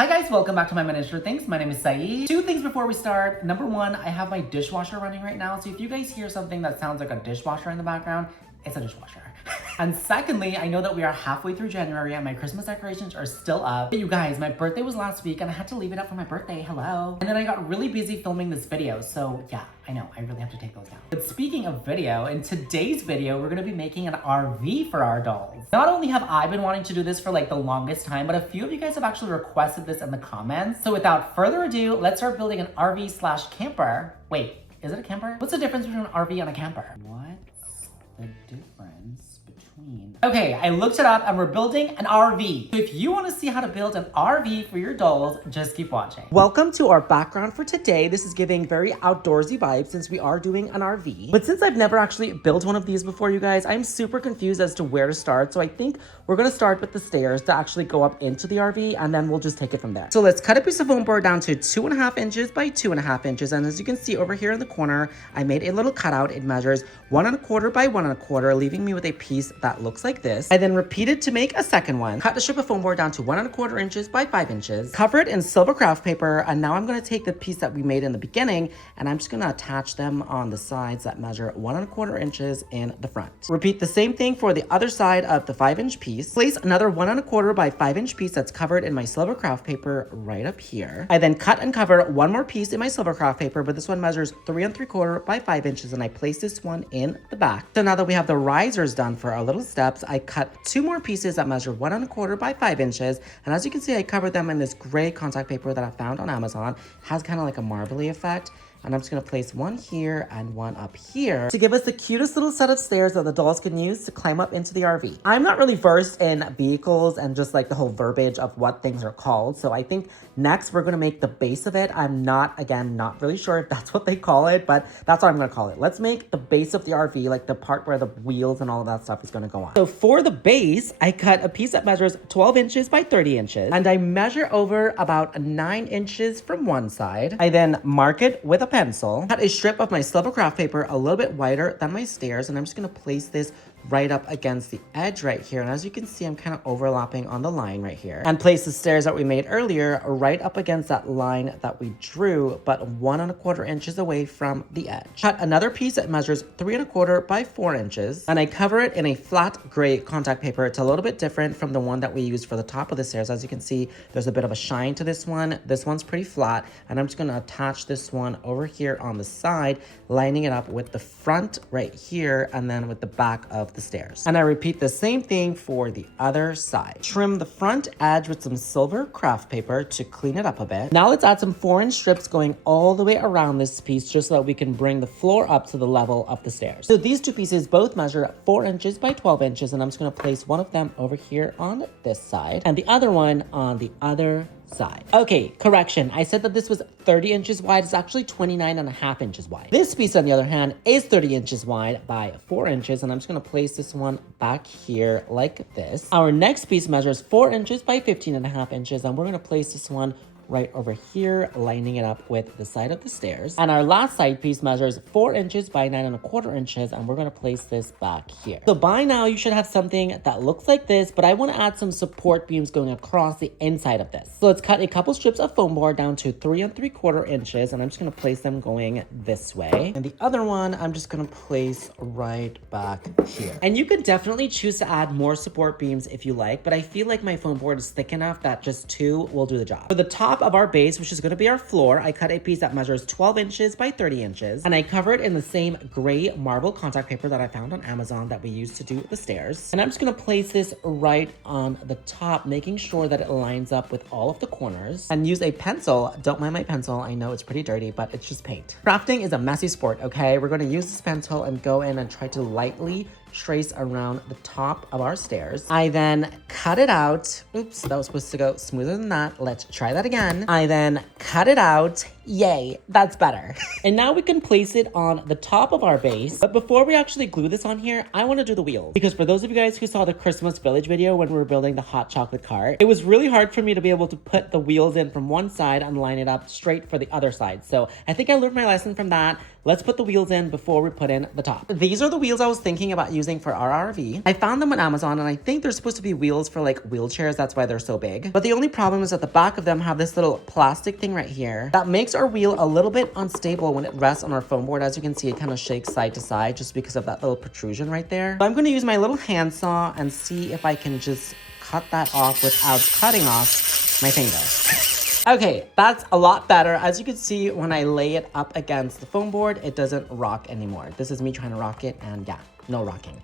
Hi guys, welcome back to my miniature things. My name is Saeed. Two things before we start. Number one, I have my dishwasher running right now. So if you guys hear something that sounds like a dishwasher in the background, it's a dishwasher. And secondly, I know that we are halfway through January and my Christmas decorations are still up. But you guys, my birthday was last week and I had to leave it up for my birthday, hello. And then I got really busy filming this video. So yeah, I know, I really have to take those down. But speaking of video, in today's video, we're gonna be making an RV for our dolls. Not only have I been wanting to do this for like the longest time, but a few of you guys have actually requested this in the comments. So without further ado, let's start building an RV/camper. Wait, is it a camper? What's the difference between an RV and a camper? What's the difference between... Okay, I looked it up and we're building an RV. So if you want to see how to build an RV for your dolls, just keep watching. Welcome to our background for today. This is giving very outdoorsy vibes since we are doing an RV. But since I've never actually built one of these before, you guys, I'm super confused as to where to start. So I think we're gonna start with the stairs to actually go up into the RV and then we'll just take it from there. So let's cut a piece of foam board down to 2.5 inches by 2.5 inches. And as you can see over here in the corner, I made a little cutout. It measures 1.25 by 1.25, leaving me with a piece that looks like this. I then repeated to make a second one. Cut the strip of foam board down to 1.25 inches by 5 inches. Cover it in silver craft paper. And now I'm gonna take the piece that we made in the beginning and I'm just gonna attach them on the sides that measure 1.25 inches in the front. Repeat the same thing for the other side of the 5-inch piece. Place another 1.25 by 5-inch piece that's covered in my silver craft paper right up here. I then cut and cover one more piece in my silver craft paper, but this one measures 3.75 by 5 inches, and I place this one in the back. So now that we have the risers done for our little steps, I cut 2 more pieces that measure 1.25 by 5 inches, and as you can see, I covered them in this gray contact paper that I found on Amazon. It has kind of like a marbly effect. And I'm just gonna place one here and one up here to give us the cutest little set of stairs that the dolls can use to climb up into the RV. I'm not really versed in vehicles and just like the whole verbiage of what things are called. So I think next we're gonna make the base of it. I'm not really sure if that's what they call it, but that's what I'm gonna call it. Let's make the base of the RV, like the part where the wheels and all of that stuff is gonna go on. So for the base, I cut a piece that measures 12 inches by 30 inches. And I measure over about 9 inches from one side. I then mark it with a pencil. Cut a strip of my silver craft paper a little bit wider than my stairs, and I'm just gonna place this right up against the edge right here. And as you can see, I'm kind of overlapping on the line right here. And place the stairs that we made earlier right up against that line that we drew, but 1.25 inches away from the edge. Cut another piece that measures 3.25 by 4 inches, and I cover it in a flat gray contact paper. It's a little bit different from the one that we used for the top of the stairs. As you can see, there's a bit of a shine to this one. This one's pretty flat, and I'm just gonna attach this one over here on the side, lining it up with the front right here, and then with the back of the stairs. And I repeat the same thing for the other side. Trim the front edge with some silver craft paper to clean it up a bit. Now let's add some 4-inch strips going all the way around this piece just so that we can bring the floor up to the level of the stairs. So these two pieces both measure 4 inches by 12 inches, and I'm just gonna place one of them over here on this side and the other one on the other side. Okay, correction. I said that this was 30 inches wide. It's actually 29.5 inches wide. This piece, on the other hand, is 30 inches wide by 4 inches, and I'm just gonna place this one back here like this. Our next piece measures 4 inches by 15.5 inches, and we're gonna place this one right over here, lining it up with the side of the stairs. And our last side piece measures 4 inches by 9.25 inches, and we're gonna place this back here. So by now, you should have something that looks like this, but I wanna add some support beams going across the inside of this. So let's cut a couple strips of foam board down to 3.75 inches, and I'm just gonna place them going this way. And the other one, I'm just gonna place right back here. And you could definitely choose to add more support beams if you like, but I feel like my foam board is thick enough that just 2 will do the job. For the top of our base, which is going to be our floor, I cut a piece that measures 12 inches by 30 inches, and I cover it in the same gray marble contact paper that I found on Amazon that we used to do the stairs. And I'm just going to place this right on the top, making sure that it lines up with all of the corners, and use a pencil. Don't mind my pencil. I know it's pretty dirty, but it's just paint. Crafting is a messy sport, okay? We're going to use this pencil and go in and try to lightly trace around the top of our stairs. I then cut it out. Oops, that was supposed to go smoother than that. Let's try that again. I then cut it out Yay, that's better. And now we can place it on the top of our base. But before we actually glue this on here, I want to do the wheels. Because for those of you guys who saw the Christmas Village video when we were building the hot chocolate cart, it was really hard for me to be able to put the wheels in from one side and line it up straight for the other side. So I think I learned my lesson from that. Let's put the wheels in before we put in the top. These are the wheels I was thinking about using for our RV. I found them on Amazon and I think they're supposed to be wheels for like wheelchairs. That's why they're so big. But the only problem is that the back of them have this little plastic thing right here that makes our wheel a little bit unstable when it rests on our foam board. As you can see, it kind of shakes side to side just because of that little protrusion right there. So I'm going to use my little handsaw and see if I can just cut that off without cutting off my finger. Okay, that's a lot better. As you can see, when I lay it up against the foam board, it doesn't rock anymore. This is me trying to rock it, and yeah, no rocking.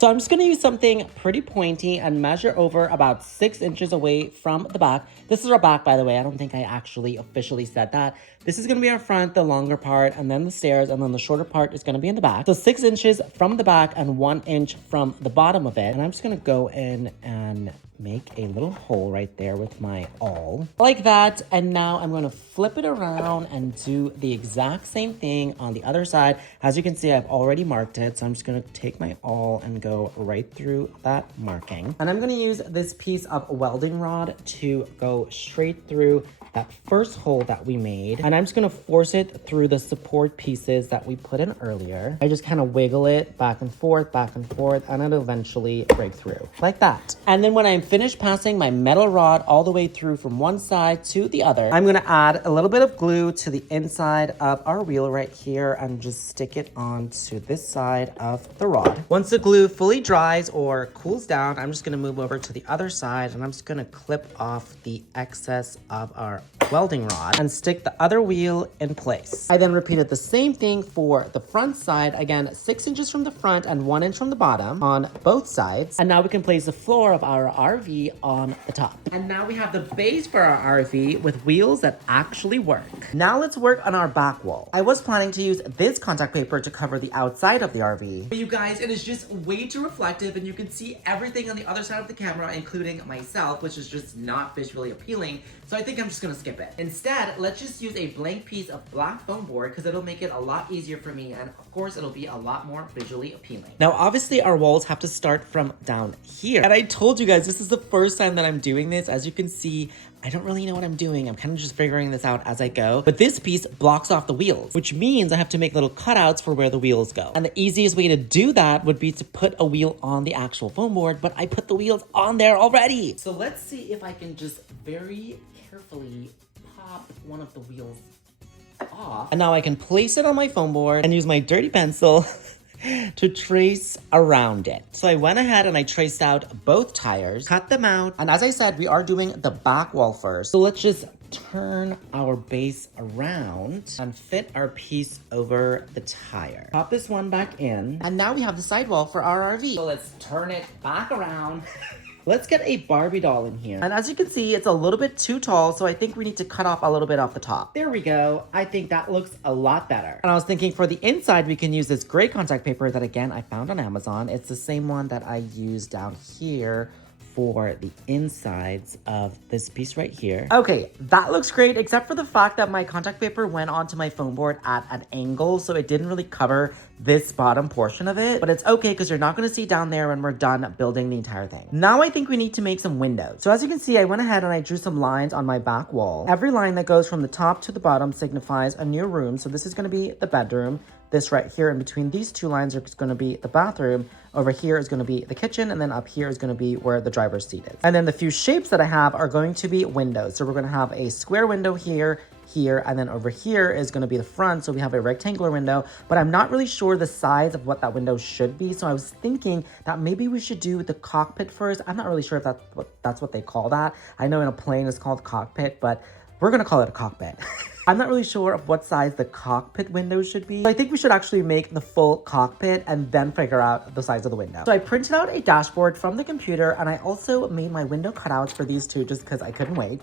So I'm just gonna use something pretty pointy and measure over about 6 inches away from the back. This is our back, by the way. I don't think I actually officially said that. This is gonna be our front, the longer part, and then the stairs, and then the shorter part is gonna be in the back. So 6 inches from the back and 1 inch from the bottom of it. And I'm just gonna go in and make a little hole right there with my awl like that. And now I'm going to flip it around and do the exact same thing on the other side. As you can see, I've already marked it. So I'm just going to take my awl and go right through that marking. And I'm going to use this piece of welding rod to go straight through that first hole that we made. And I'm just gonna force it through the support pieces that we put in earlier. I just kind of wiggle it back and forth, and it'll eventually break through like that. And then when I'm finished passing my metal rod all the way through from one side to the other, I'm gonna add a little bit of glue to the inside of our wheel right here and just stick it onto this side of the rod. Once the glue fully dries or cools down, I'm just gonna move over to the other side and I'm just gonna clip off the excess of our welding rod and stick the other wheel in place. I then repeated the same thing for the front side. Again, 6 inches from the front and 1 inch from the bottom on both sides. And now we can place the floor of our RV on the top. And now we have the base for our RV with wheels that actually work. Now let's work on our back wall. I was planning to use this contact paper to cover the outside of the RV. But you guys, it is just way too reflective and you can see everything on the other side of the camera, including myself, which is just not visually appealing. So I think I'm just gonna skip it. Instead, let's just use a blank piece of black foam board because it'll make it a lot easier for me and of course it'll be a lot more visually appealing. Now obviously our walls have to start from down here. And I told you guys this is the first time that I'm doing this. As you can see, I don't really know what I'm doing. I'm kind of just figuring this out as I go. But this piece blocks off the wheels, which means I have to make little cutouts for where the wheels go. And the easiest way to do that would be to put a wheel on the actual foam board, but I put the wheels on there already. So let's see if I can just very carefully pop one of the wheels off. And now I can place it on my foam board and use my dirty pencil to trace around it. So I went ahead and I traced out both tires, cut them out. And as I said, we are doing the back wall first. So let's just turn our base around and fit our piece over the tire. Pop this one back in. And now we have the sidewall for our RV. So let's turn it back around. Let's get a Barbie doll in here. And as you can see, it's a little bit too tall, so I think we need to cut off a little bit off the top. There we go. I think that looks a lot better. And I was thinking for the inside, we can use this gray contact paper that, again, I found on Amazon. It's the same one that I used down here for the insides of this piece right here. Okay, that looks great, except for the fact that my contact paper went onto my foam board at an angle, so it didn't really cover this bottom portion of it. But it's okay, because you're not gonna see down there when we're done building the entire thing. Now I think we need to make some windows. So as you can see, I went ahead and I drew some lines on my back wall. Every line that goes from the top to the bottom signifies a new room. So this is gonna be the bedroom. This right here in between these two lines is going to be the bathroom. Over here is going to be the kitchen. And then up here is going to be where the driver's seat is. And then the few shapes that I have are going to be windows. So we're going to have a square window here, and then over here is going to be the front. So we have a rectangular window, but I'm not really sure the size of what that window should be. So I was thinking that maybe we should do the cockpit first. I'm not really sure if that's what they call that. I know in a plane it's called cockpit, but we're going to call it a cockpit. I'm not really sure of what size the cockpit window should be. So I think we should actually make the full cockpit and then figure out the size of the window. So I printed out a dashboard from the computer and I also made my window cutouts for these two just because I couldn't wait.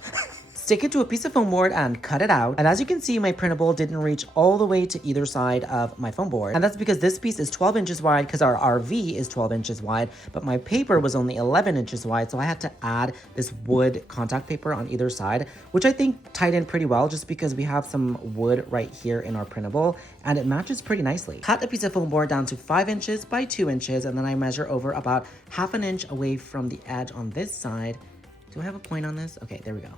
stick it to a piece of foam board and cut it out. And as you can see, my printable didn't reach all the way to either side of my foam board. And that's because this piece is 12 inches wide because our RV is 12 inches wide, but my paper was only 11 inches wide. So I had to add this wood contact paper on either side, which I think tied in pretty well just because we have some wood right here in our printable and it matches pretty nicely. Cut a piece of foam board down to 5 inches by 2 inches, and then I measure over about half an inch away from the edge on this side. Do I have a point on this? Okay, there we go.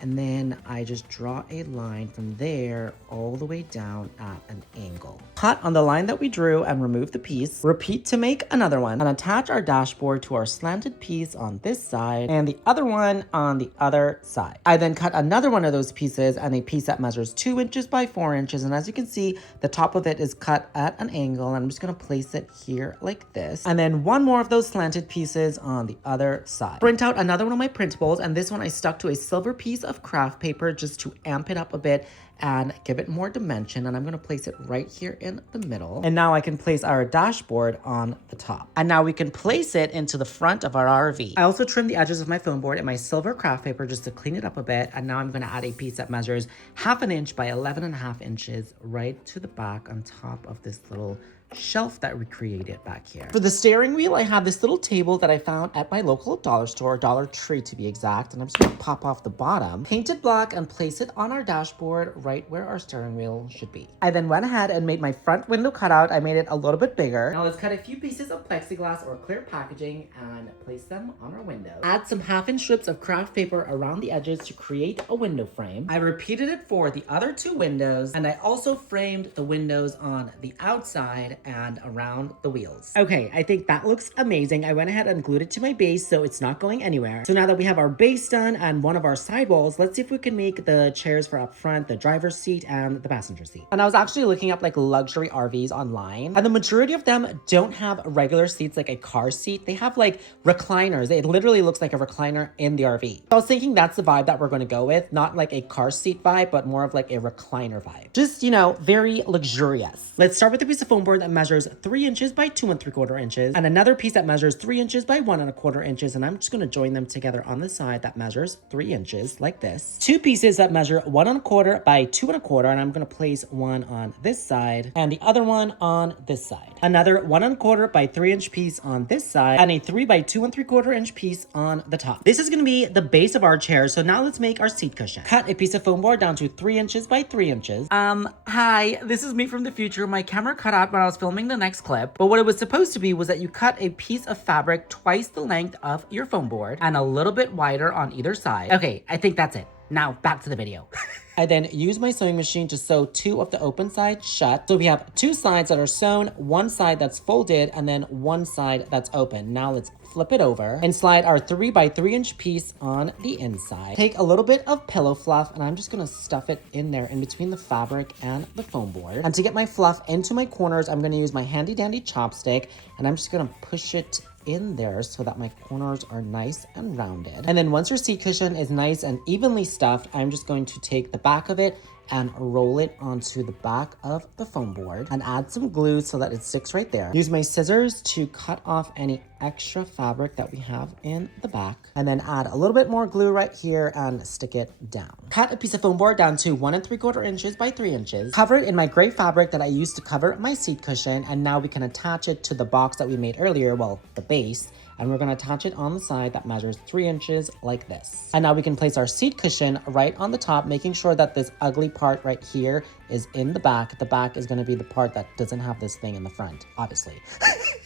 And then I just draw a line from there all the way down at an angle. Cut on the line that we drew and remove the piece. Repeat to make another one and attach our dashboard to our slanted piece on this side and the other one on the other side. I then cut another one of those pieces and a piece that measures 2 inches by 4 inches. And as you can see, the top of it is cut at an angle, and I'm just gonna place it here like this. And then one more of those slanted pieces on the other side. Print out another one of my printables, and this one I stuck to a silver piece of craft paper just to amp it up a bit and give it more dimension, and I'm gonna place it right here in the middle. And now I can place our dashboard on the top. And now we can place it into the front of our RV. I also trimmed the edges of my foam board in my silver craft paper just to clean it up a bit, and now I'm gonna add a piece that measures half an inch by 11.5 inches right to the back on top of this little shelf that we created back here. For the steering wheel, I have this little table that I found at my local dollar store, Dollar Tree to be exact, and I'm just gonna pop off the bottom, paint it black, and place it on our dashboard right where our steering wheel should be. I then went ahead and made my front window cutout. I made it a little bit bigger. Now let's cut a few pieces of plexiglass or clear packaging and place them on our window. Add some half-inch strips of craft paper around the edges to create a window frame. I repeated it for the other two windows, and I also framed the windows on the outside and around the wheels. Okay, I think that looks amazing. I went ahead and glued it to my base so it's not going anywhere. So now that we have our base done and one of our sidewalls, let's see if we can make the chairs for up front, the driver's seat, and the passenger seat. And I was actually looking up like luxury RVs online, and the majority of them don't have regular seats like a car seat. They have like recliners. It literally looks like a recliner in the RV. So I was thinking that's the vibe that we're going to go with, not like a car seat vibe, but more of like a recliner vibe. Just, you know, very luxurious. Let's start with a piece of foam board that measures 3 inches by 2 3/4 inches, and another piece that measures 3 inches by 1 1/4 inches, and I'm just going to join them together on the side that measures 3 inches like this. Two pieces that measure 1 1/4 by 2 1/4, and I'm going to place one on this side and the other one on this side. Another 1 1/4 by 3 inch piece on this side, and a 3 by 2 3/4 inch piece on the top. This is going to be the base of our chair, so now let's make our seat cushion. Cut a piece of foam board down to 3 inches by 3 inches. Hi, this is me from the future. My camera cut out when I was filming the next clip, but what it was supposed to be was that you cut a piece of fabric twice the length of your foam board and a little bit wider on either side. Okay, I think that's it. Now back to the video. I then use my sewing machine to sew two of the open sides shut. So we have two sides that are sewn, one side that's folded, and then one side that's open. Now let's flip it over and slide our 3 by 3 inch piece on the inside. Take a little bit of pillow fluff, and I'm just gonna stuff it in there in between the fabric and the foam board. And to get my fluff into my corners, I'm gonna use my handy dandy chopstick, and I'm just gonna push it in there so that my corners are nice and rounded. And then once your seat cushion is nice and evenly stuffed, I'm just going to take the back of it and roll it onto the back of the foam board and add some glue so that it sticks right there. Use my scissors to cut off any extra fabric that we have in the back, and then add a little bit more glue right here and stick it down. Cut a piece of foam board down to 1 3/4 inches by 3 inches. Cover it in my gray fabric that I used to cover my seat cushion, and now we can attach it to the box that we made earlier, well, the base. And we're gonna attach it on the side that measures 3 inches like this. And now we can place our seat cushion right on the top, making sure that this ugly part right here is in the back. The back is gonna be the part that doesn't have this thing in the front, obviously.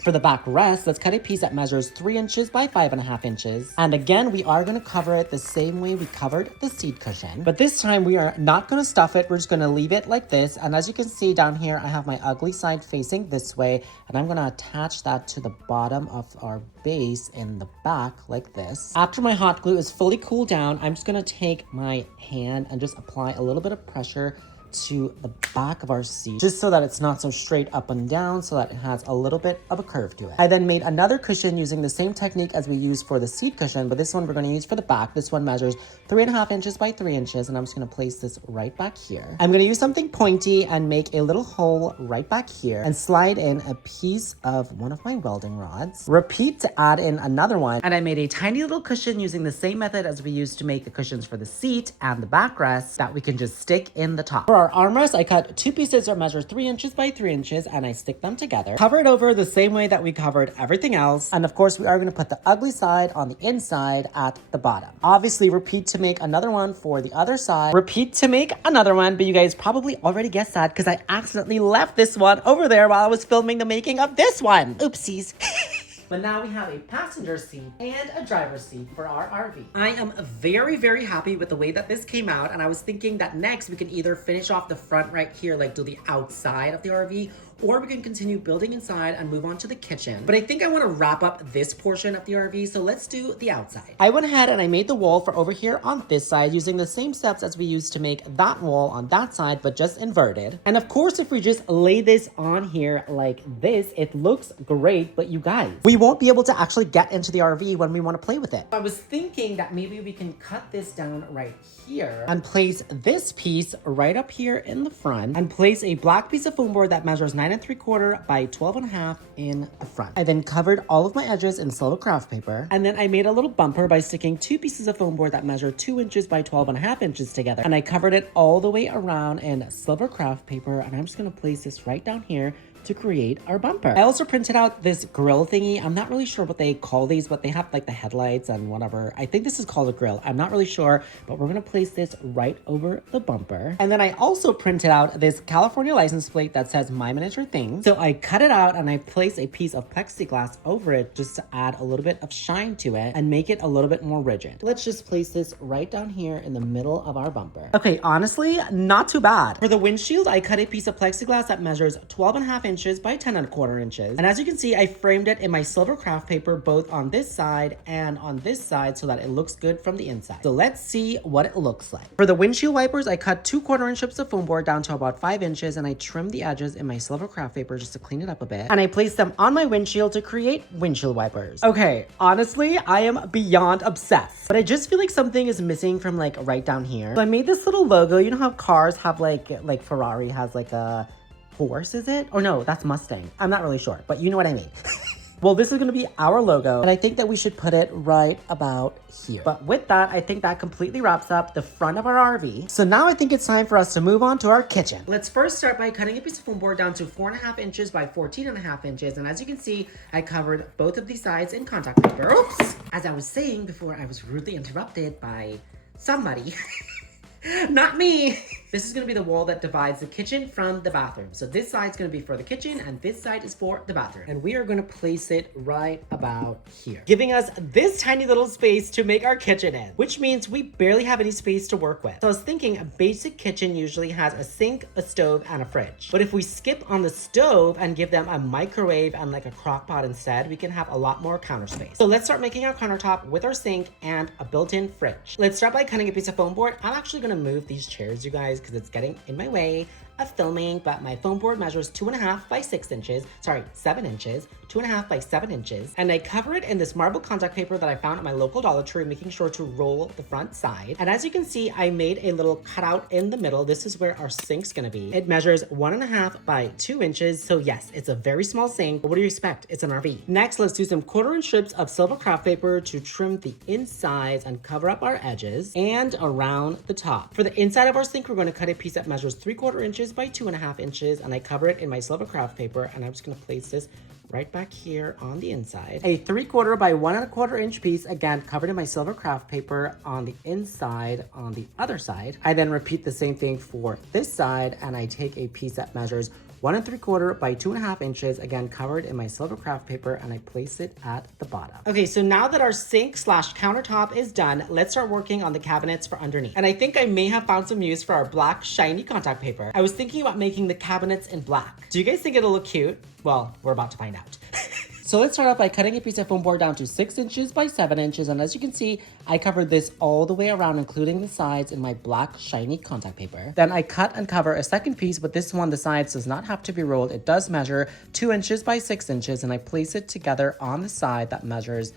For the backrest, let's cut a piece that measures 3 inches by 5.5 inches. And again, we are gonna cover it the same way we covered the seat cushion. But this time we are not gonna stuff it, we're just gonna leave it like this. And as you can see down here, I have my ugly side facing this way, and I'm gonna attach that to the bottom of our base in the back like this. After my hot glue is fully cooled down, I'm just gonna take my hand and just apply a little bit of pressure to the back of our seat, just so that it's not so straight up and down, so that it has a little bit of a curve to it. I then made another cushion using the same technique as we used for the seat cushion, but this one we're going to use for the back. This one measures 3.5 inches by 3 inches, and I'm just going to place this right back here. I'm going to use something pointy and make a little hole right back here and slide in a piece of one of my welding rods. Repeat to add in another one, and I made a tiny little cushion using the same method as we used to make the cushions for the seat and the backrest that we can just stick in the top. For our armrest, I cut 2 pieces that measure 3 inches by 3 inches, and I stick them together. Cover it over the same way that we covered everything else. And of course, we are going to put the ugly side on the inside at the bottom. Obviously, repeat to make another one for the other side. Repeat to make another one, but you guys probably already guessed that because I accidentally left this one over there while I was filming the making of this one. Oopsies. But now we have a passenger seat and a driver's seat for our RV. I am very, very happy with the way that this came out, and I was thinking that next we can either finish off the front right here, like do the outside of the RV, or we can continue building inside and move on to the kitchen. But I think I want to wrap up this portion of the RV, so let's do the outside. I went ahead and I made the wall for over here on this side using the same steps as we used to make that wall on that side, but just inverted. And of course, if we just lay this on here like this, it looks great, but you guys, we won't be able to actually get into the RV when we want to play with it. I was thinking that maybe we can cut this down right here and place this piece right up here in the front and place a black piece of foam board that measures 9 3/4 by 12.5 in the front. I then covered all of my edges in silver craft paper, and then I made a little bumper by sticking 2 pieces of foam board that measure 2 inches by 12.5 inches together, and I covered it all the way around in silver craft paper, and I'm just gonna place this right down here to create our bumper. I also printed out this grill thingy. I'm not really sure what they call these, but they have like the headlights and whatever. I think this is called a grill. I'm not really sure, but we're gonna place this right over the bumper. And then I also printed out this California license plate that says My Miniature Things. So I cut it out and I placed a piece of plexiglass over it just to add a little bit of shine to it and make it a little bit more rigid. Let's just place this right down here in the middle of our bumper. Okay, honestly, not too bad. For the windshield, I cut a piece of plexiglass that measures 12.5 inches by 10 1/4 inches. And as you can see, I framed it in my silver craft paper, both on this side and on this side, so that it looks good from the inside. So let's see what it looks like. For the windshield wipers, I cut 2 1/4 strips of foam board down to about 5 inches, and I trimmed the edges in my silver craft paper just to clean it up a bit. And I placed them on my windshield to create windshield wipers. Okay, honestly, I am beyond obsessed. But I just feel like something is missing from like right down here. So I made this little logo. You know how cars have like Ferrari has like a horse, is it? Or no, that's Mustang. I'm not really sure, but you know what I mean. Well, this is gonna be our logo, and I think that we should put it right about here. But with that, I think that completely wraps up the front of our RV. So now I think it's time for us to move on to our kitchen. Let's first start by cutting a piece of foam board down to 4.5 inches by 14.5 inches. And as you can see, I covered both of these sides in contact paper. Oops! As I was saying before, I was rudely interrupted by somebody. Not me. This is going to be the wall that divides the kitchen from the bathroom. So this side's going to be for the kitchen and this side is for the bathroom. And we are going to place it right about here, giving us this tiny little space to make our kitchen in, which means we barely have any space to work with. So I was thinking a basic kitchen usually has a sink, a stove, and a fridge. But if we skip on the stove and give them a microwave and like a crock pot instead, we can have a lot more counter space. So let's start making our countertop with our sink and a built-in fridge. Let's start by cutting a piece of foam board. I'm actually going to move these chairs, you guys, because it's getting in my way of filming, but my foam board measures 2.5 by 6 inches. Sorry, 7 inches. 2.5 by 7 inches. And I cover it in this marble contact paper that I found at my local Dollar Tree, making sure to roll the front side. And as you can see, I made a little cutout in the middle. This is where our sink's gonna be. It measures 1.5 by 2 inches. So yes, it's a very small sink, but what do you expect? It's an RV. Next, let's do some 1/4 strips of silver craft paper to trim the insides and cover up our edges and around the top. For the inside of our sink, we're gonna cut a piece that measures 3/4 inches by 2.5 inches, and I cover it in my silver craft paper, and I'm just gonna place this right back here on the inside. A 3/4 by 1.25 inch piece, again, covered in my silver craft paper on the inside on the other side. I then repeat the same thing for this side, and I take a piece that measures 1.75 by 2.5 inches, again covered in my silver craft paper, and I place it at the bottom. Okay, so now that our sink slash countertop is done, let's start working on the cabinets for underneath. And I think I may have found some use for our black shiny contact paper. I was thinking about making the cabinets in black. Do you guys think it'll look cute? Well, we're about to find out. So let's start off by cutting a piece of foam board down to 6 inches by 7 inches. And as you can see, I covered this all the way around, including the sides, in my black shiny contact paper. Then I cut and cover a second piece, but this one, the sides does not have to be rolled. It does measure 2 inches by 6 inches, and I place it together on the side that measures,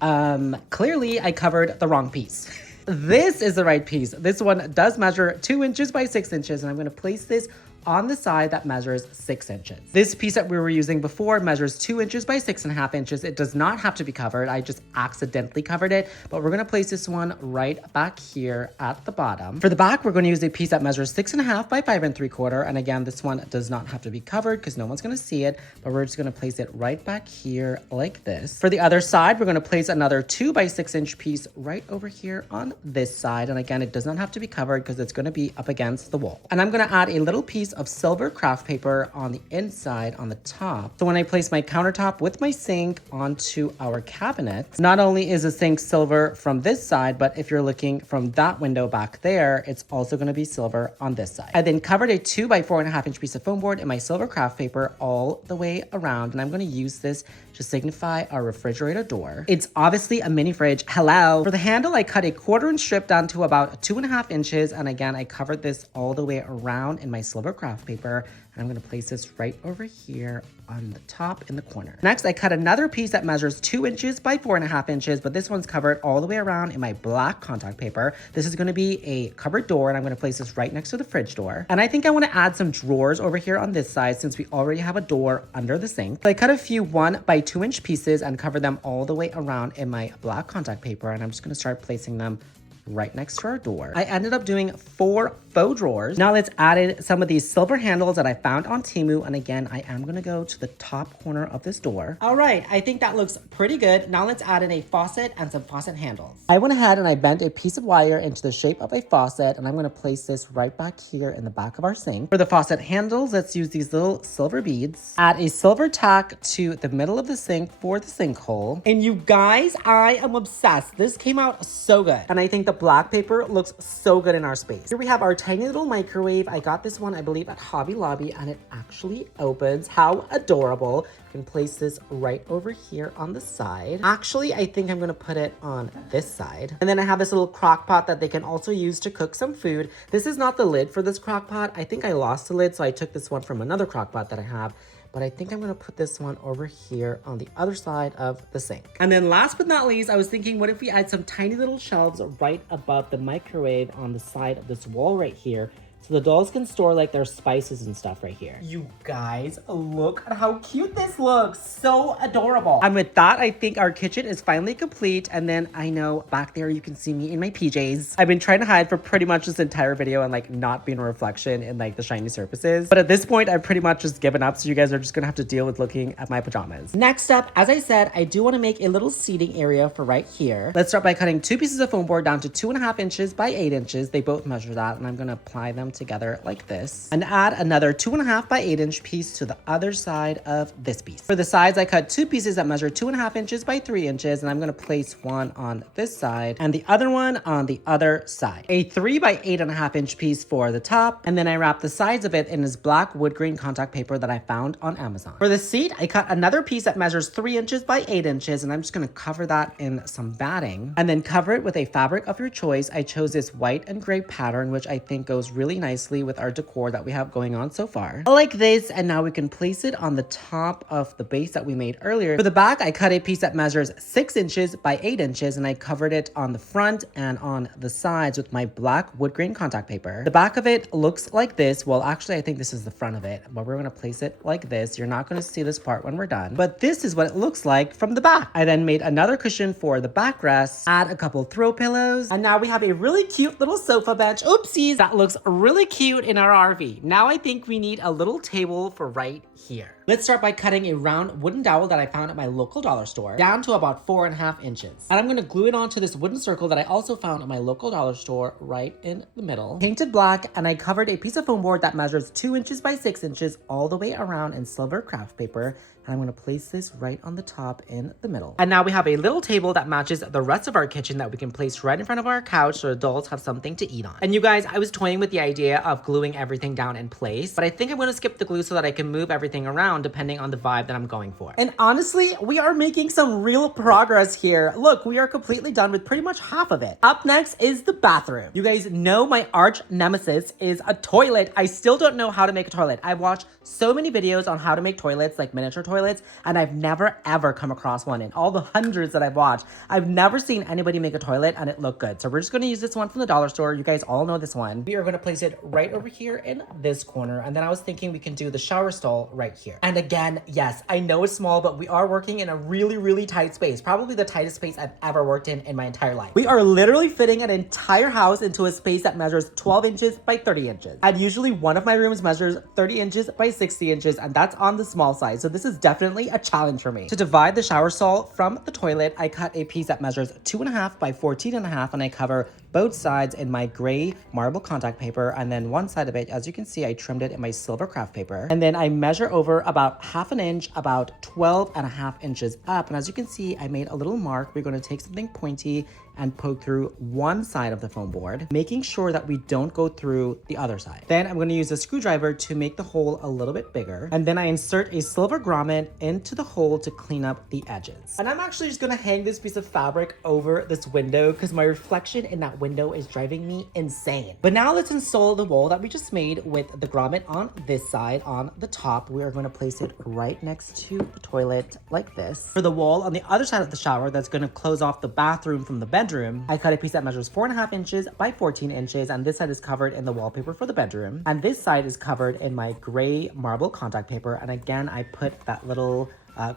clearly I covered the wrong piece. This is the right piece. This one does measure 2 inches by 6 inches, and I'm gonna place this on the side that measures 6 inches. This piece that we were using before measures 2 inches by 6.5 inches. It does not have to be covered. I just accidentally covered it, but we're gonna place this one right back here at the bottom. For the back, we're gonna use a piece that measures 6.5 by 5 3/4. And again, this one does not have to be covered because no one's gonna see it, but we're just gonna place it right back here like this. For the other side, we're gonna place another 2 by 6 inch piece right over here on this side. And again, it does not have to be covered because it's gonna be up against the wall. And I'm gonna add a little piece of silver craft paper on the inside on the top. So when I place my countertop with my sink onto our cabinet, not only is the sink silver from this side, but if you're looking from that window back there, it's also going to be silver on this side. I then covered a 2 by 4.5 inch piece of foam board in my silver craft paper all the way around, and I'm going to use this to signify our refrigerator door. It's obviously a mini fridge. Hello. For the handle, I cut a 1/4 inch strip down to about 2.5 inches, and again, I covered this all the way around in my silver craft paper. And I'm gonna place this right over here on the top in the corner. Next, I cut another piece that measures 2 inches by 4.5 inches, but this one's covered all the way around in my black contact paper. This is gonna be a cupboard door, and I'm gonna place this right next to the fridge door. And I think I wanna add some drawers over here on this side since we already have a door under the sink. So I cut a few 1 by 2 inch pieces and cover them all the way around in my black contact paper, and I'm just gonna start placing them right next to our door. I ended up doing 4 faux drawers. Now let's add in some of these silver handles that I found on Temu. And again, I am gonna go to the top corner of this door. All right, I think that looks pretty good. Now let's add in a faucet and some faucet handles. I went ahead and I bent a piece of wire into the shape of a faucet, and I'm gonna place this right back here in the back of our sink. For the faucet handles, let's use these little silver beads. Add a silver tack to the middle of the sink for the sinkhole. And you guys, I am obsessed. This came out so good. And I think the black paper looks so good in our space. Here we have our tiny little microwave. I got this one, I believe, at Hobby Lobby, and it actually opens. How adorable. You can place this right over here on the side. Actually, I think I'm gonna put it on this side. And then I have this little crock pot that they can also use to cook some food. This is not the lid for this crock pot. I think I lost the lid, so I took this one from another crock pot that I have. But I think I'm gonna put this one over here on the other side of the sink. And then last but not least, I was thinking, what if we add some tiny little shelves right above the microwave on the side of this wall right here, so the dolls can store like their spices and stuff right here. You guys, look at how cute this looks. So adorable. And with that, I think our kitchen is finally complete. And then I know back there, you can see me in my PJs. I've been trying to hide for pretty much this entire video and like not being a reflection in like the shiny surfaces. But at this point, I've pretty much just given up. So you guys are just gonna have to deal with looking at my pajamas. Next up, as I said, I do wanna make a little seating area for right here. Let's start by cutting 2 pieces of foam board down to 2.5 inches by 8 inches. They both measure that, and I'm gonna apply them together like this, and add another 2.5 by 8 inch piece to the other side of this piece. For the sides, I cut 2 pieces that measure 2.5 inches by 3 inches, and I'm gonna place one on this side and the other one on the other side. A 3 by 8.5 inch piece for the top, and then I wrap the sides of it in this black wood grain contact paper that I found on Amazon. For the seat, I cut another piece that measures 3 inches by 8 inches, and I'm just gonna cover that in some batting, and then cover it with a fabric of your choice. I chose this white and gray pattern, which I think goes really nicely with our decor that we have going on so far. Like this, and now we can place it on the top of the base that we made earlier. For the back, I cut a piece that measures 6 inches by 8 inches, and I covered it on the front and on the sides with my black wood grain contact paper. The back of it looks like this. Well, actually, I think this is the front of it, but we're gonna place it like this. You're not gonna see this part when we're done, but this is what it looks like from the back. I then made another cushion for the backrest, add a couple throw pillows, and now we have a really cute little sofa bench. Oopsies, that looks really cute in our RV. Now I think we need a little table for right here. Let's start by cutting a round wooden dowel that I found at my local dollar store down to about 4.5 inches. And I'm gonna glue it onto this wooden circle that I also found at my local dollar store right in the middle. Painted black, and I covered a piece of foam board that measures 2 inches by 6 inches all the way around in silver craft paper. And I'm gonna place this right on the top in the middle. And now we have a little table that matches the rest of our kitchen that we can place right in front of our couch so adults have something to eat on. And you guys, I was toying with the idea of gluing everything down in place, but I think I'm gonna skip the glue so that I can move everything around on depending on the vibe that I'm going for. And honestly, we are making some real progress here. Look, we are completely done with pretty much half of it. Up next is the bathroom. You guys know my arch nemesis is a toilet. I still don't know how to make a toilet. I've watched so many videos on how to make toilets, like miniature toilets, and I've never ever come across one. In all the hundreds that I've watched, I've never seen anybody make a toilet and it looked good. So we're just gonna use this one from the dollar store. You guys all know this one. We are gonna place it right over here in this corner. And then I was thinking we can do the shower stall right here. And again, yes, I know it's small, but we are working in a really, really tight space. Probably the tightest space I've ever worked in my entire life. We are literally fitting an entire house into a space that measures 12 inches by 30 inches. And usually one of my rooms measures 30 inches by 60 inches, and that's on the small side. So this is definitely a challenge for me. To divide the shower stall from the toilet, I cut a piece that measures 2.5 by 14.5, and I cover both sides in my gray marble contact paper, and then one side of it, as you can see, I trimmed it in my silver craft paper. And then I measure over about 1/2 inch, about 12.5 inches up. And as you can see, I made a little mark. We're going to take something pointy and poke through one side of the foam board, making sure that we don't go through the other side. Then I'm going to use a screwdriver to make the hole a little bit bigger. And then I insert a silver grommet into the hole to clean up the edges. And I'm actually just going to hang this piece of fabric over this window because my reflection in that window is driving me insane. But now let's install the wall that we just made with the grommet on this side. On the top, we are going to place it right next to the toilet like this. For the wall on the other side of the shower that's going to close off the bathroom from the bedroom, I cut a piece that measures 4.5 inches by 14 inches, and this side is covered in the wallpaper for the bedroom. And this side is covered in my gray marble contact paper. And again, I put that little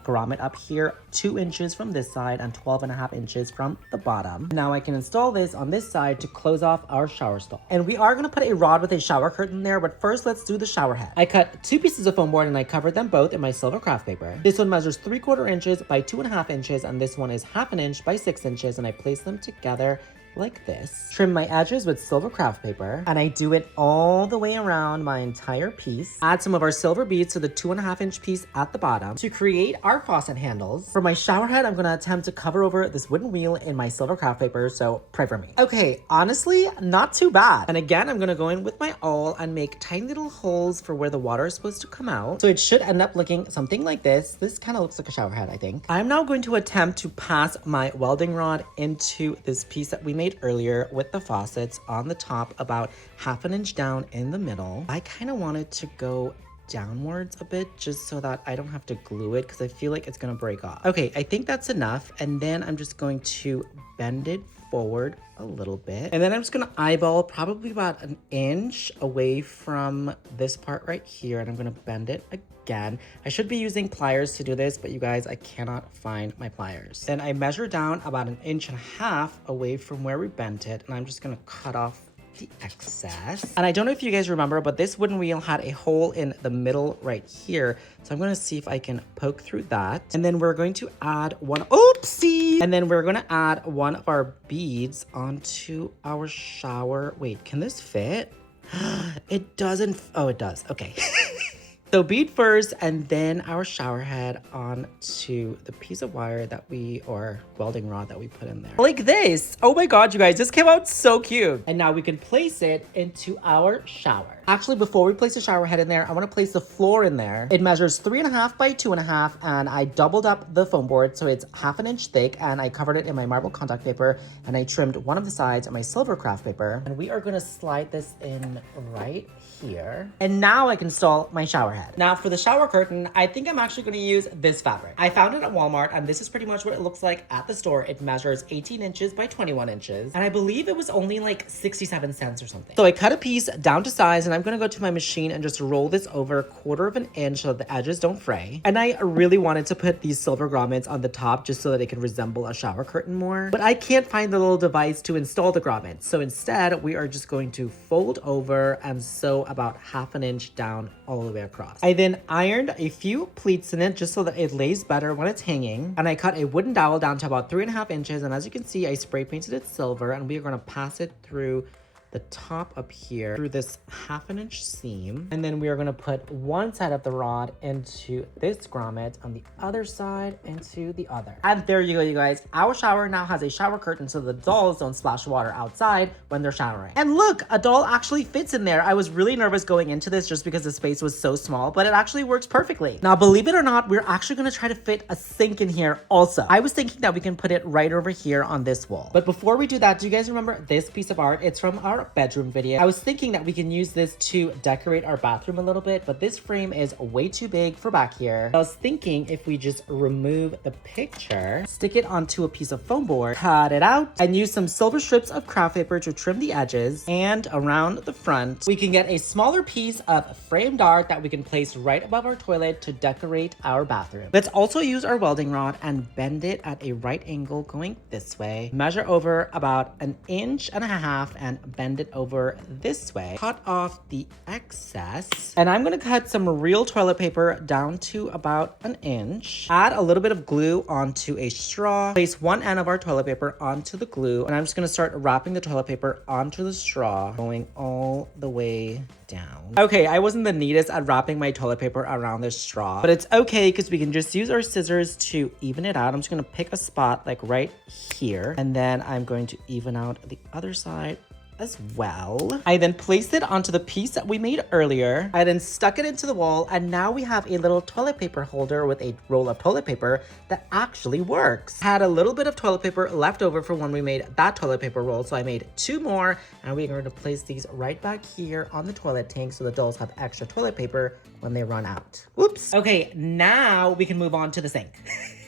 grommet up here 2 inches from this side and 12.5 inches from the bottom. Now I can install this on this side to close off our shower stall. And we are going to put a rod with a shower curtain there, but first let's do the shower head. I cut 2 pieces of foam board and I covered them both in my silver craft paper. This one measures 3/4 inches by 2.5 inches, and this one is 1/2 inch by 6 inches, and I place them together like this. Trim my edges with silver craft paper, and I do it all the way around my entire piece. Add some of our silver beads to the 2.5 inch piece at the bottom to create our faucet handles. For my shower head, I'm gonna attempt to cover over this wooden wheel in my silver craft paper, so pray for me. Okay, honestly, not too bad. And again, I'm gonna go in with my awl and make tiny little holes for where the water is supposed to come out. So it should end up looking something like this. This kind of looks like a shower head, I think. I'm now going to attempt to pass my welding rod into this piece that we made earlier with the faucets on the top, about 1/2 inch down in the middle. I kind of want it to go downwards a bit just so that I don't have to glue it because I feel like it's gonna break off. Okay, I think that's enough. And then I'm just going to bend it forward a little bit. And then I'm just gonna eyeball probably about 1 inch away from this part right here. And I'm gonna bend it again. I should be using pliers to do this, but you guys, I cannot find my pliers. Then I measure down about 1.5 inches away from where we bent it. And I'm just gonna cut off the excess. And I don't know if you guys remember, but this wooden wheel had a hole in the middle right here. So I'm gonna see if I can poke through that. And then we're going to add oopsie! And then we're gonna add one of our beads onto our shower. Wait, can this fit? It doesn't, oh, it does, okay. So bead first, and then our shower head onto the piece of wire that or welding rod that we put in there. Like this. Oh my God, you guys, this came out so cute. And now we can place it into our shower. Actually, before we place the shower head in there, I want to place the floor in there. It measures 3.5 by 2.5, and I doubled up the foam board so it's 1/2 inch thick, and I covered it in my marble contact paper, and I trimmed one of the sides of my silver craft paper. And we are going to slide this in right here. And now I can install my shower head. Now for the shower curtain, I think I'm actually going to use this fabric. I found it at Walmart, and this is pretty much what it looks like at the store. It measures 18 inches by 21 inches, and I believe it was only like 67 cents or something. So I cut a piece down to size, and I'm gonna go to my machine and just roll this over 1/4 inch so that the edges don't fray. And I really wanted to put these silver grommets on the top just so that it could resemble a shower curtain more, but I can't find the little device to install the grommets. So instead, we are just going to fold over and sew about 1/2 inch down all the way across. I then ironed a few pleats in it just so that it lays better when it's hanging. And I cut a wooden dowel down to about 3.5 inches. And as you can see, I spray painted it silver, and we are gonna pass it through the top up here through this 1/2 inch seam. And then we are gonna put one side of the rod into this grommet, on the other side into the other. And there you go, you guys. Our shower now has a shower curtain so the dolls don't splash water outside when they're showering. And look, a doll actually fits in there. I was really nervous going into this just because the space was so small, but it actually works perfectly. Now, believe it or not, we're actually gonna try to fit a sink in here also. I was thinking that we can put it right over here on this wall. But before we do that, do you guys remember this piece of art? It's from our bedroom video. I was thinking that we can use this to decorate our bathroom a little bit, but this frame is way too big for back here. I was thinking if we just remove the picture, stick it onto a piece of foam board, cut it out, and use some silver strips of craft paper to trim the edges, and around the front, we can get a smaller piece of framed art that we can place right above our toilet to decorate our bathroom. Let's also use our welding rod and bend it at a right angle going this way. Measure over about 1.5 inches and bend it over this way. Cut off the excess. And I'm gonna cut some real toilet paper down to about 1 inch. Add a little bit of glue onto a straw. Place one end of our toilet paper onto the glue. And I'm just gonna start wrapping the toilet paper onto the straw, going all the way down. Okay, I wasn't the neatest at wrapping my toilet paper around this straw, but it's okay because we can just use our scissors to even it out. I'm just gonna pick a spot like right here, and then I'm going to even out the other side as well. I then placed it onto the piece that we made earlier. I then stuck it into the wall, and now we have a little toilet paper holder with a roll of toilet paper that actually works. Had a little bit of toilet paper left over from when we made that toilet paper roll, so I made 2 more, and we're going to place these right back here on the toilet tank so the dolls have extra toilet paper when they run out. Whoops. Okay, now we can move on to the sink.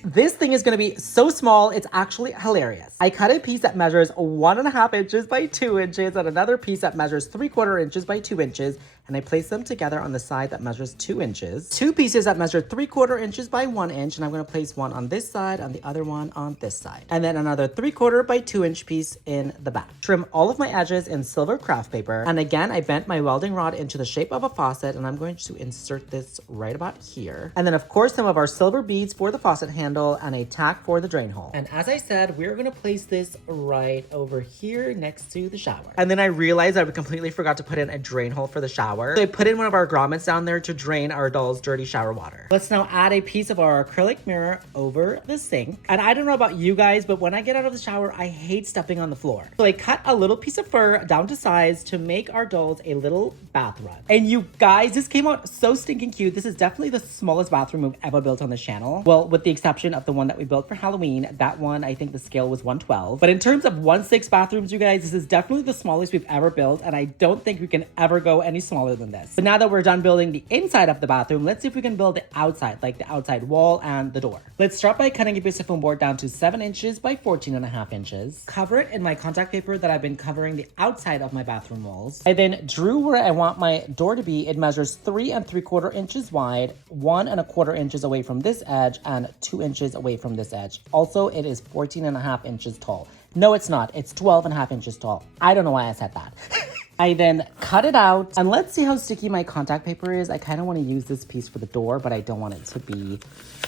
This thing is gonna be so small, it's actually hilarious. I cut a piece that measures 1.5 inches by 2 inches and another piece that measures 3/4 inches by 2 inches, and I place them together on the side that measures 2 inches. 2 pieces that measure 3/4 inches by 1 inch, and I'm gonna place one on this side and the other one on this side. And then another 3/4 by 2 inch piece in the back. Trim all of my edges in silver craft paper. And again, I bent my welding rod into the shape of a faucet, and I'm going to insert this right about here. And then of course, some of our silver beads for the faucet handle and a tack for the drain hole. And as I said, we're gonna place this right over here next to the shower. And then I realized that we completely forgot to put in a drain hole for the shower. So I put in one of our grommets down there to drain our doll's dirty shower water. Let's now add a piece of our acrylic mirror over the sink. And I don't know about you guys, but when I get out of the shower, I hate stepping on the floor. So I cut a little piece of fur down to size to make our dolls a little bath rug. And you guys, this came out so stinking cute. This is definitely the smallest bathroom we've ever built on the channel. Well, with the exception of the one that we built for Halloween. That one, I think the scale was 112. But in terms of 1/6 bathrooms, you guys, this is definitely the smallest we've ever built, and I don't think we can ever go any smaller than this. But now that we're done building the inside of the bathroom, let's see if we can build the outside, like the outside wall and the door. Let's start by cutting a piece of foam board down to 7 inches by 14.5 inches. Cover it in my contact paper that I've been covering the outside of my bathroom walls. I then drew where I want my door to be. It measures 3 3/4 inches wide, 1 1/4 inches away from this edge, and 2 inches away from this edge. Also, it is 14.5 inches tall. No, it's not. It's 12.5 inches tall. I don't know why I said that. I then cut it out, and let's see how sticky my contact paper is. I kind of want to use this piece for the door, but I don't want it to be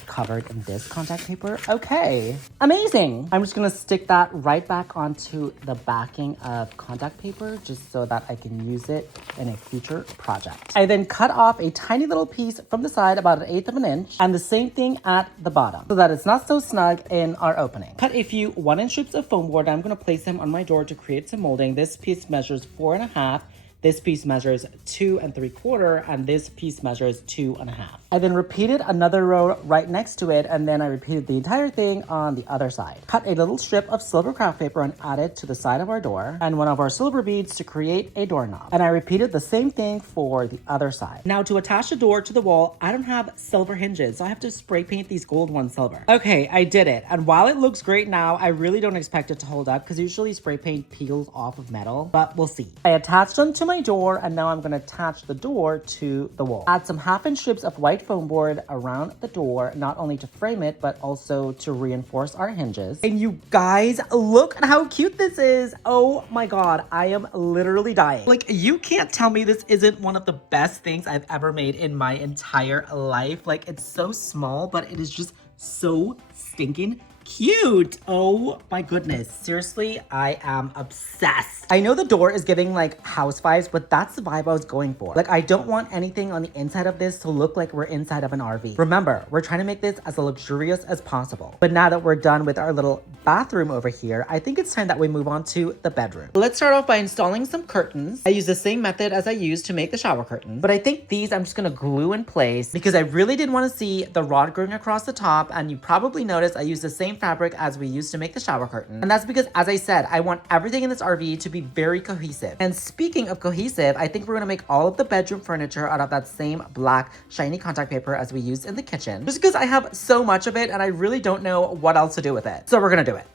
covered in this contact paper. Okay, amazing. I'm just gonna stick that right back onto the backing of contact paper just so that I can use it in a future project. I then cut off a tiny little piece from the side, about 1/8 of an inch, and the same thing at the bottom so that it's not so snug in our opening. Cut a few 1-inch strips of foam board. I'm gonna place them on my door to create some molding. This piece measures 4.5. This piece measures 2 3/4, and this piece measures 2.5. I then repeated another row right next to it, and then I repeated the entire thing on the other side. Cut a little strip of silver craft paper and add it to the side of our door, and one of our silver beads to create a doorknob. And I repeated the same thing for the other side. Now to attach the door to the wall, I don't have silver hinges, so I have to spray paint these gold ones silver. Okay, I did it. And while it looks great now, I really don't expect it to hold up because usually spray paint peels off of metal, but we'll see. I attached them to my door, and now I'm going to attach the door to the wall. Add some 1/2-inch strips of white foam board around the door, not only to frame it, but also to reinforce our hinges. And you guys, look at how cute this is. Oh my God, I am literally dying. Like, you can't tell me this isn't one of the best things I've ever made in my entire life. Like, it's so small, but it is just so stinking cute. Oh my goodness. Seriously, I am obsessed. I know the door is giving like house vibes, but that's the vibe I was going for. Like, I don't want anything on the inside of this to look like we're inside of an RV. Remember, we're trying to make this as luxurious as possible. But now that we're done with our little bathroom over here, I think it's time that we move on to the bedroom. Let's start off by installing some curtains. I use the same method as I used to make the shower curtain, but I think these I'm just gonna glue in place because I really did want to see the rod going across the top, and you probably noticed I used the same fabric as we used to make the shower curtain. And that's because, as I said, I want everything in this RV to be very cohesive. And speaking of cohesive, I think we're gonna make all of the bedroom furniture out of that same black shiny contact paper as we used in the kitchen, just because I have so much of it and I really don't know what else to do with it. So we're gonna do it.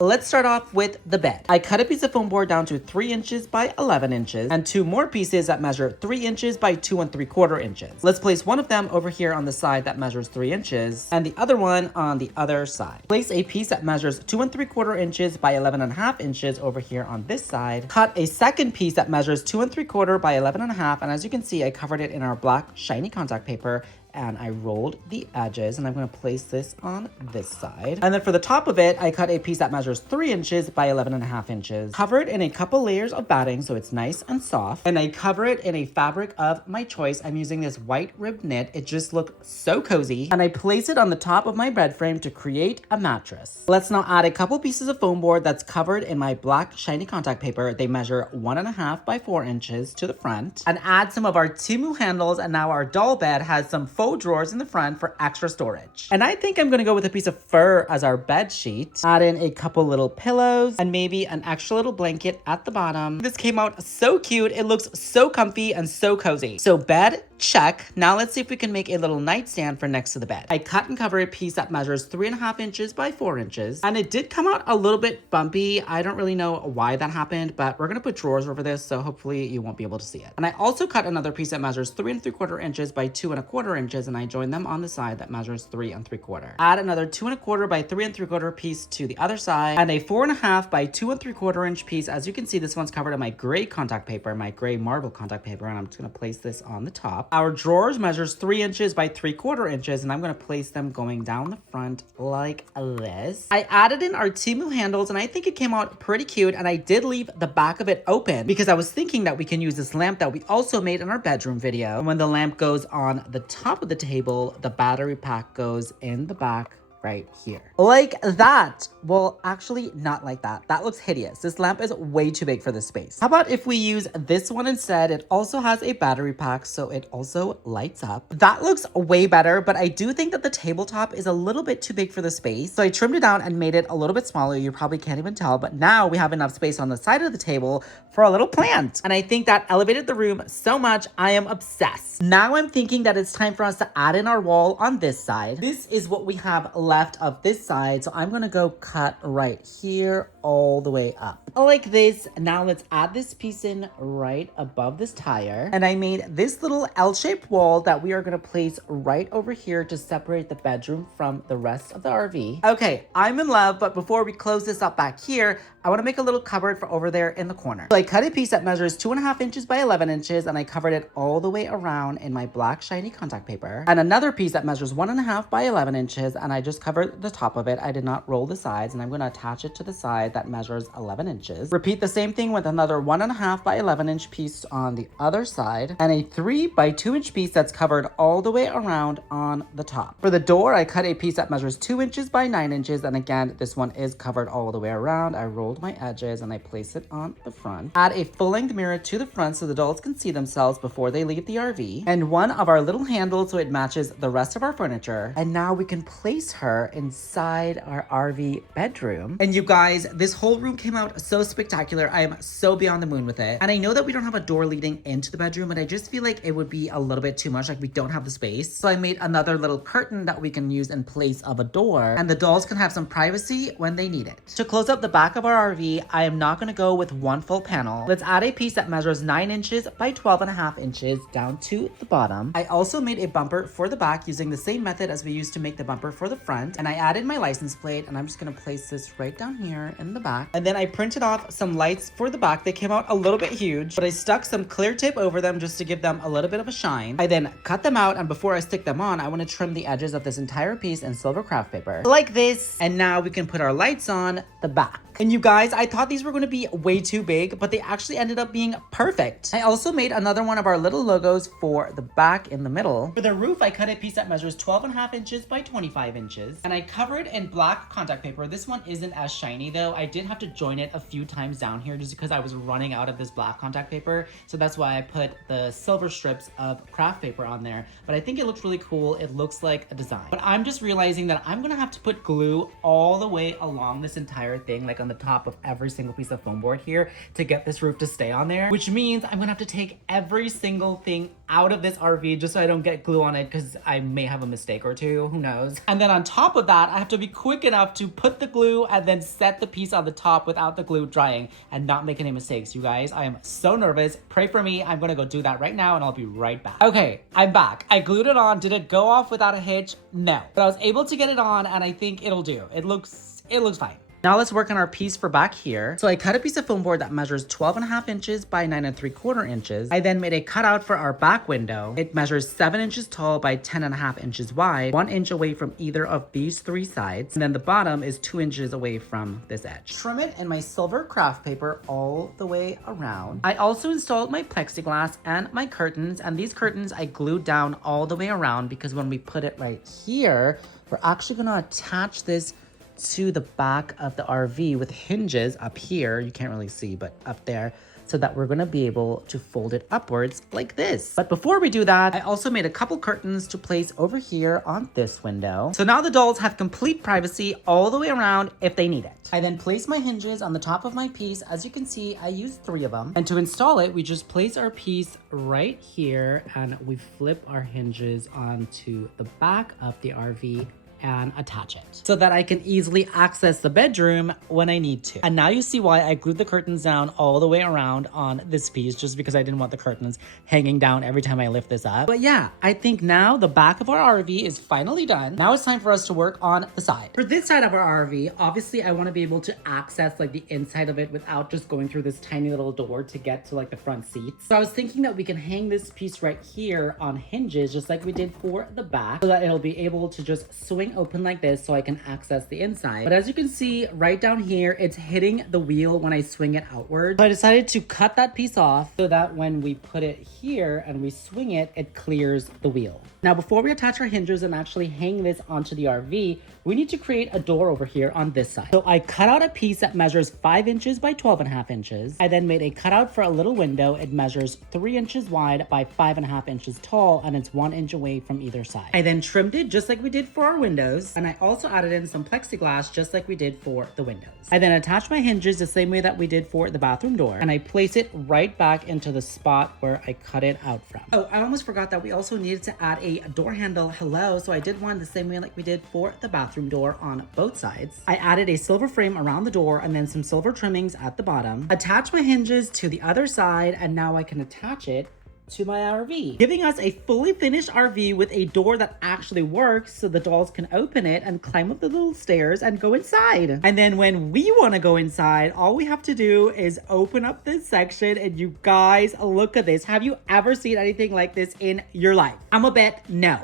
Let's start off with the bed. I cut a piece of foam board down to 3 inches by 11 inches and 2 more pieces that measure 3 inches by 2 3/4 inches. Let's place one of them over here on the side that measures 3 inches and the other one on the other side. Place a piece that measures 2 3/4 inches by 11.5 inches over here on this side. Cut a second piece that measures 2 3/4 by 11.5, and as you can see, I covered it in our black shiny contact paper and I rolled the edges, and I'm gonna place this on this side. And then for the top of it, I cut a piece that measures 3 inches by 11.5 inches. Cover it in a couple layers of batting so it's nice and soft. And I cover it in a fabric of my choice. I'm using this white rib knit. It just looked so cozy. And I place it on the top of my bed frame to create a mattress. Let's now add a couple pieces of foam board that's covered in my black shiny contact paper. They measure 1.5 by 4 inches to the front. And add some of our Timu handles, and now our doll bed has some faux drawers in the front for extra storage. And I think I'm gonna go with a piece of fur as our bed sheet. Add in a couple little pillows and maybe an extra little blanket at the bottom. This came out so cute. It looks so comfy and so cozy. So bed, check. Now let's see if we can make a little nightstand for next to the bed. I cut and cover a piece that measures 3.5 inches by 4 inches. And it did come out a little bit bumpy. I don't really know why that happened, but we're gonna put drawers over this, so hopefully you won't be able to see it. And I also cut another piece that measures 3 3/4 inches by 2 1/4 inches, and I join them on the side that measures 3 3/4. Add another 2 1/4 by 3 3/4 piece to the other side, and a 4.5 by 2 3/4 inch piece. As you can see, this one's covered in my gray contact paper, my gray marble contact paper, and I'm just gonna place this on the top. Our drawers measures 3 inches by 3/4 inches, and I'm gonna place them going down the front like this. I added in our Timu handles, and I think it came out pretty cute, and I did leave the back of it open because I was thinking that we can use this lamp that we also made in our bedroom video. And when the lamp goes on the top of the table, the battery pack goes in the back right here. Like that. Well, actually not like that. That looks hideous. This lamp is way too big for this space. How about if we use this one instead? It also has a battery pack, so it also lights up. That looks way better, but I do think that the tabletop is a little bit too big for the space. So I trimmed it down and made it a little bit smaller. You probably can't even tell, but now we have enough space on the side of the table for a little plant. And I think that elevated the room so much. I am obsessed. Now I'm thinking that it's time for us to add in our wall on this side. This is what we have left of this side, so I'm gonna go cut right here all the way up like this. Now let's add this piece in right above this tire, and I made this little L-shaped wall that we are gonna place right over here to separate the bedroom from the rest of the RV. Okay, I'm in love, but before we close this up back here, I want to make a little cupboard for over there in the corner. So I cut a piece that measures 2.5 inches by 11 inches, and I covered it all the way around in my black shiny contact paper. And another piece that measures 1.5 by 11 inches, and I just covered the top of it. I did not roll the sides, and I'm going to attach it to the side that measures 11 inches. Repeat the same thing with another 1.5 by 11 inch piece on the other side, and a 3 by 2 inch piece that's covered all the way around on the top. For the door, I cut a piece that measures 2 inches by 9 inches, and again, this one is covered all the way around. I rolled my edges and I place it on the front. Add a full-length mirror to the front so the dolls can see themselves before they leave the RV, and one of our little handles so it matches the rest of our furniture. And now we can place her inside our RV bedroom. And you guys, this whole room came out so spectacular. I am so beyond the moon with it. And I know that we don't have a door leading into the bedroom, but I just feel like it would be a little bit too much. Like, we don't have the space. So I made another little curtain that we can use in place of a door, and the dolls can have some privacy when they need it. To close up the back of our RV, I am not going to go with one full panel. Let's add a piece that measures 9 inches by 12.5 inches down to the bottom. I also made a bumper for the back using the same method as we used to make the bumper for the front, and I added my license plate, and I'm just going to place this right down here in and the back. And then I printed off some lights for the back. They came out a little bit huge, but I stuck some clear tape over them just to give them a little bit of a shine. I then cut them out, and before I stick them on, I want to trim the edges of this entire piece in silver craft paper like this. And now we can put our lights on the back. And you guys, I thought these were going to be way too big, but they actually ended up being perfect. I also made another one of our little logos for the back in the middle. For the roof, I cut a piece that measures 12.5 inches by 25 inches. And I covered in black contact paper. This one isn't as shiny though. I did have to join it a few times down here just because I was running out of this black contact paper. So that's why I put the silver strips of craft paper on there. But I think it looks really cool. It looks like a design. But I'm just realizing that I'm going to have to put glue all the way along this entire thing, like on the top of every single piece of foam board here to get this roof to stay on there, which means I'm gonna have to take every single thing out of this RV just so I don't get glue on it, because I may have a mistake or two, who knows. And then on top of that, I have to be quick enough to put the glue and then set the piece on the top without the glue drying and not make any mistakes. You guys, I am so nervous. Pray for me. I'm gonna go do that right now and I'll be right back. Okay, I'm back. I glued it on. Did it go off without a hitch? No, but I was able to get it on and I think it'll do. It looks fine. Now let's work on our piece for back here. So I cut a piece of foam board that measures 12.5 inches by 9.75 inches. I then made a cutout for our back window. It measures 7 inches tall by 10.5 inches wide, 1 inch away from either of these 3 sides. And then the bottom is 2 inches away from this edge. Trim it in my silver craft paper all the way around. I also installed my plexiglass and my curtains, and these curtains I glued down all the way around because when we put it right here, we're actually gonna attach this to the back of the RV with hinges up here. You can't really see, but up there, so that we're gonna be able to fold it upwards like this. But before we do that, I also made a couple curtains to place over here on this window. So now the dolls have complete privacy all the way around if they need it. I then place my hinges on the top of my piece. As you can see, I used 3 of them. And to install it, we just place our piece right here and we flip our hinges onto the back of the RV and attach it so that I can easily access the bedroom when I need to. And now you see why I glued the curtains down all the way around on this piece, just because I didn't want the curtains hanging down every time I lift this up. But yeah, I think now the back of our RV is finally done. Now it's time for us to work on the side. For this side of our RV, obviously I want to be able to access like the inside of it without just going through this tiny little door to get to like the front seats. So I was thinking that we can hang this piece right here on hinges, just like we did for the back, so that it'll be able to just swing open like this so I can access the inside. But as you can see right down here, it's hitting the wheel when I swing it outward. So I decided to cut that piece off so that when we put it here and we swing it, it clears the wheel. Now, before we attach our hinges and actually hang this onto the RV, we need to create a door over here on this side. So I cut out a piece that measures 5 inches by 12.5 inches. I then made a cutout for a little window. It measures 3 inches wide by 5.5 inches tall, and it's 1 inch away from either side. I then trimmed it just like we did for our windows, and I also added in some plexiglass just like we did for the windows. I then attached my hinges the same way that we did for the bathroom door, and I place it right back into the spot where I cut it out from. Oh, I almost forgot that we also needed to add a door handle. Hello. So I did one the same way like we did for the bathroom door on both sides. I added a silver frame around the door and then some silver trimmings at the bottom. Attach my hinges to the other side, and now I can attach it to my RV, giving us a fully finished RV with a door that actually works so the dolls can open it and climb up the little stairs and go inside. And then when we want to go inside, all we have to do is open up this section, and you guys, look at this. Have you ever seen anything like this in your life? I'm a bet no.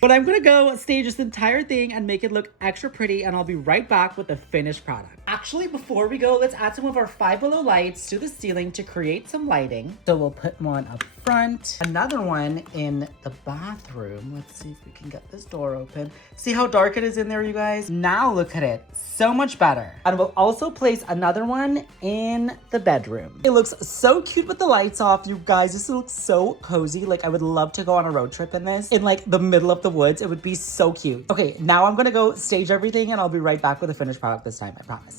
But I'm gonna go stage this entire thing and make it look extra pretty, and I'll be right back with the finished product. Actually, before we go, let's add some of our Five Below lights to the ceiling to create some lighting. So we'll put one up front, another one in the bathroom. Let's see if we can get this door open. See how dark it is in there, you guys? Now look at it, so much better. And we'll also place another one in the bedroom. It looks so cute with the lights off, you guys. This looks so cozy. Like, I would love to go on a road trip in this, in like the middle of the woods. It would be so cute. Okay, now I'm gonna go stage everything, and I'll be right back with the finished product this time, I promise.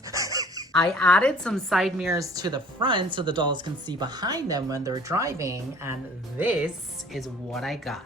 I added some side mirrors to the front so the dolls can see behind them when they're driving, and this is what I got.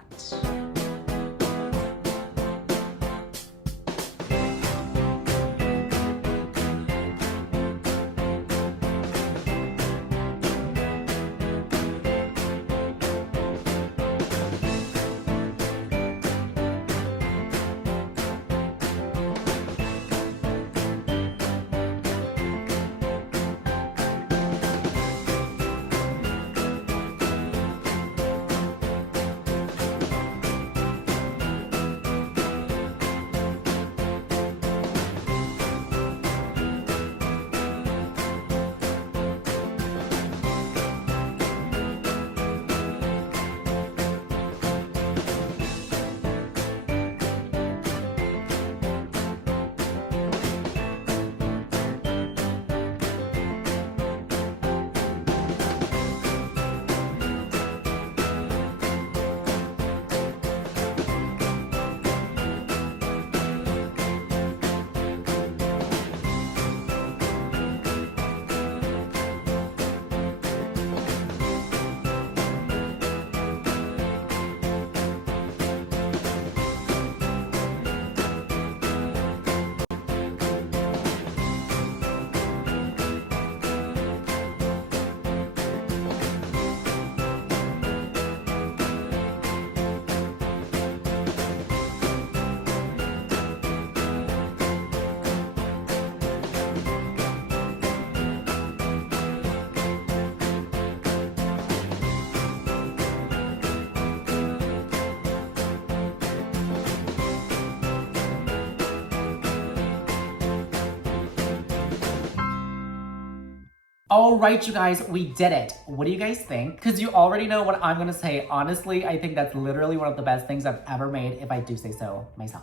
All right, you guys, we did it. What do you guys think? Because you already know what I'm gonna say. Honestly, I think that's literally one of the best things I've ever made, if I do say so myself.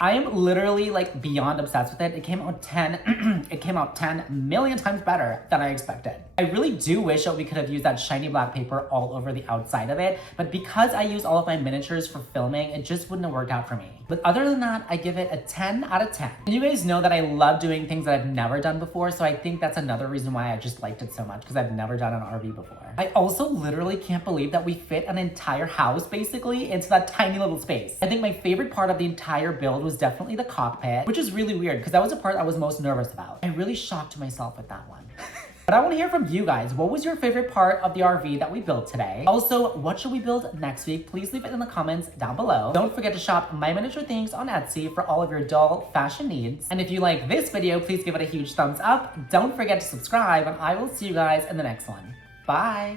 I am literally like beyond obsessed with it. It came out 10 million times better than I expected. I really do wish that we could have used that shiny black paper all over the outside of it, but because I use all of my miniatures for filming, it just wouldn't have worked out for me. But other than that, I give it a 10 out of 10. And you guys know that I love doing things that I've never done before, so I think that's another reason why I just liked it so much, because I've never done an RV before. I also literally can't believe that we fit an entire house basically into that tiny little space. I think my favorite part of the entire build was definitely the cockpit, which is really weird because that was the part I was most nervous about. I really shocked myself with that one. But I want to hear from you guys. What was your favorite part of the RV that we built today? Also, what should we build next week? Please leave it in the comments down below. Don't forget to shop My Miniature Things on Etsy for all of your doll fashion needs. And if you like this video, please give it a huge thumbs up. Don't forget to subscribe, and I will see you guys in the next one. Bye.